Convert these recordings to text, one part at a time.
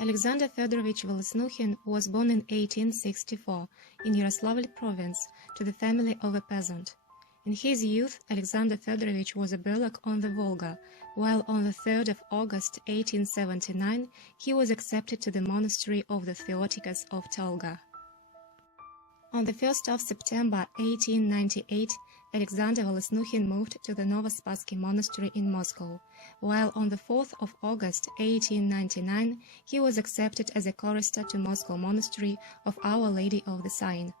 Alexander Fedorovich Volosnukhin was born in 1864 in Yaroslavl province to the family of a peasant. In his youth, Alexander Fedorovich was a burlak on the Volga, while on the 3rd of August 1879 he was accepted to the monastery of the Theotikas of Tolga. On the 1st of September 1898, Alexander Volosnukhin moved to the Novospassky monastery in Moscow, while on the 4th of August 1899 he was accepted as a chorister to Moscow monastery of Our Lady of the Sign.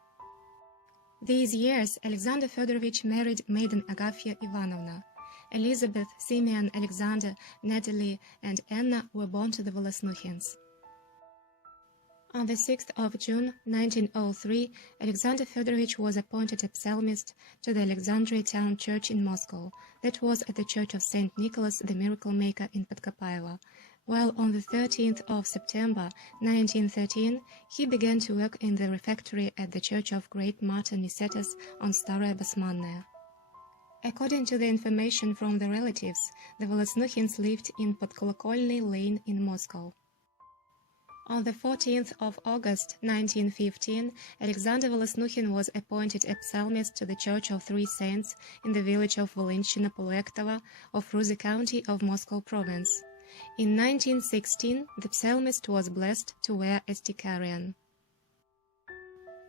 These years Alexander Fedorovich married maiden Agafya Ivanovna. Elizabeth, Simeon, Alexander, Natalie, and Anna were born to the Volosnukhins. On the 6th of June 1903, Alexander Fedorovich was appointed a psalmist to the Alexandria town church in Moscow, that was at the church of St. Nicholas the Miracle Maker in Podkopaevo, while on the 13th of September 1913 he began to work in the refectory at the church of Great Mater Nicetas on Staraya Basmanная. According to the information from the relatives, the Volosnukhins lived in Podkolokolny Lane in Moscow. On the 14th of August 1915, Alexander Volosnukhin was appointed a psalmist to the Church of Three Saints in the village of Volinshchina Poloektova of Ruza county of Moscow province. In 1916, the psalmist was blessed to wear a sticarion.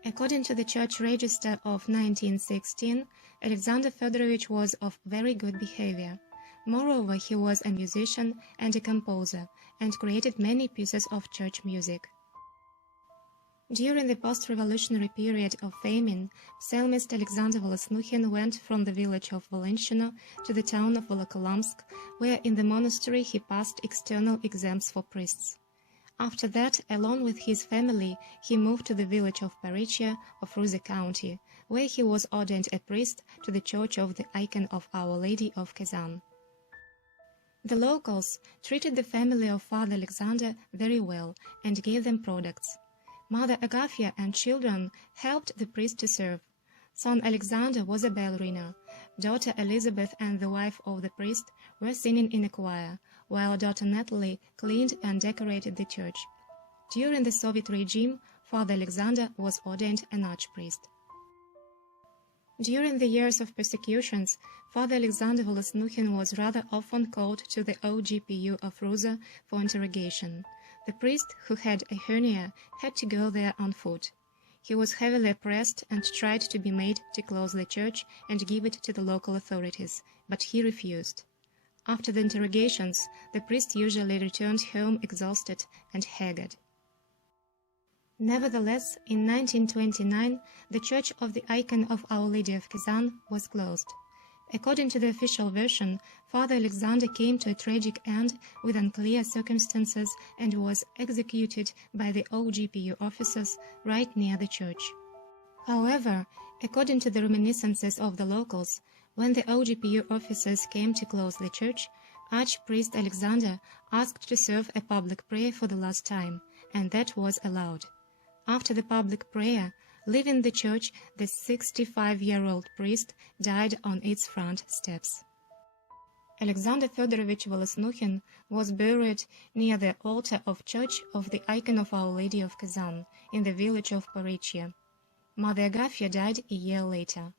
According to the church register of 1916, Alexander Fedorovich was of very good behavior. Moreover, he was a musician and a composer, and created many pieces of church music. During the post-revolutionary period of famine, psalmist Alexander Volosnukhin went from the village of Volinshchina to the town of Volokolamsk, where in the monastery he passed external exams for priests. After that, along with his family, he moved to the village of Parichia of Ruza county, where he was ordained a priest to the Church of the Icon of Our Lady of Kazan. The locals treated the family of Father Alexander very well and gave them products. Mother Agafya and children helped the priest to serve. Son Alexander was a ballerina. Daughter Elizabeth and the wife of the priest were singing in a choir, while daughter Natalie cleaned and decorated the church. During the Soviet regime, Father Alexander was ordained an archpriest. During the years of persecutions, Father Alexander Volosnukhin was rather often called to the OGPU of Ruza for interrogation. The priest, who had a hernia, had to go there on foot. He was heavily oppressed and tried to be made to close the church and give it to the local authorities, but he refused. After the interrogations, the priest usually returned home exhausted and haggard. Nevertheless, in 1929, the Church of the Icon of Our Lady of Kazan was closed. According to the official version, Father Alexander came to a tragic end with unclear circumstances and was executed by the OGPU officers right near the church. However, according to the reminiscences of the locals, when the OGPU officers came to close the church, Archpriest Alexander asked to serve a public prayer for the last time, and that was allowed. After the public prayer, leaving the church, the 65-year-old priest died on its front steps. Alexander Fedorovich Volosnukhin was buried near the altar of Church of the Icon of Our Lady of Kazan in the village of Parichia. Mother Agafya died a year later.